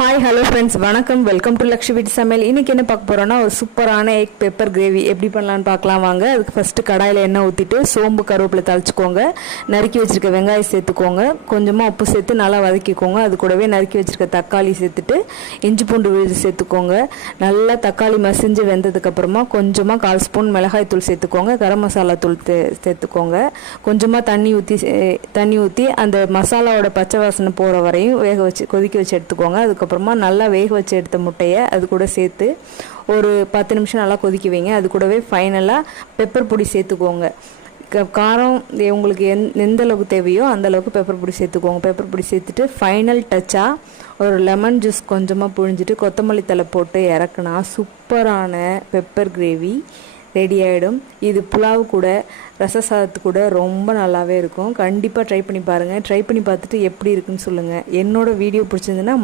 Hi hello friends, வணக்கம். Welcome to Lakshmi வீட்டு சமையல். இன்றைக்கி என்ன பார்க்க போகிறோன்னா, ஒரு சூப்பரான எக் பெப்பர் கிரேவி எப்படி பண்ணலான்னு பார்க்கலாம் வாங்க. அதுக்கு ஃபஸ்ட்டு கடாயில் எண்ணெய் ஊற்றிட்டு சோம்பு கருவேப்பிலை தளிச்சுக்கோங்க. நறுக்கி வச்சுருக்க வெங்காயம் சேர்த்துக்கோங்க. கொஞ்சமாக உப்பு சேர்த்து நல்லா வதக்கிக்கோங்க. அது கூடவே நறுக்கி வச்சுருக்க தக்காளி சேர்த்துட்டு இஞ்சி பூண்டு விழுது சேர்த்துக்கோங்க. நல்லா தக்காளி மசிஞ்சு வெந்ததுக்கப்புறமா கொஞ்சமாக 1/4 ஸ்பூன் மிளகாய் தூள் சேர்த்துக்கோங்க. கரம் மசாலா தூள் சேர்த்துக்கோங்க. கொஞ்சமாக தண்ணி ஊற்றி அந்த மசாலாவோட பச்சை வாசனை போகிற வரையும் கொதிக்க வச்சு எடுத்துக்கோங்க. அதுக்கப்புறமா நல்லா வேக வச்சு எடுத்த முட்டையை அது கூட சேர்த்து ஒரு 10 நிமிஷம் நல்லா கொதிக்க வைங்க. அது கூடவே ஃபைனலாக பெப்பர் பொடி சேர்த்துக்கோங்க. காரம் உங்களுக்கு எந்த அளவுக்கு தேவையோ அந்த அளவுக்கு பெப்பர் பொடி சேர்த்துக்கோங்க. பெப்பர் பொடி சேர்த்துட்டு ஃபைனல் டச்சாக ஒரு லெமன் ஜூஸ் கொஞ்சமாக புழிஞ்சிட்டு கொத்தமல்லி தழை போட்டு இறக்குனா சூப்பரான பெப்பர் கிரேவி ரெடி ஆகிடும். இது புலாவு கூட ரச சாதத்து கூட ரொம்ப நல்லாவே இருக்கும். கண்டிப்பாக ட்ரை பண்ணி பாருங்கள். ட்ரை பண்ணி பார்த்துட்டு எப்படி இருக்குன்னு சொல்லுங்கள். என்னோடய வீடியோ பிடிச்சிருந்துன்னா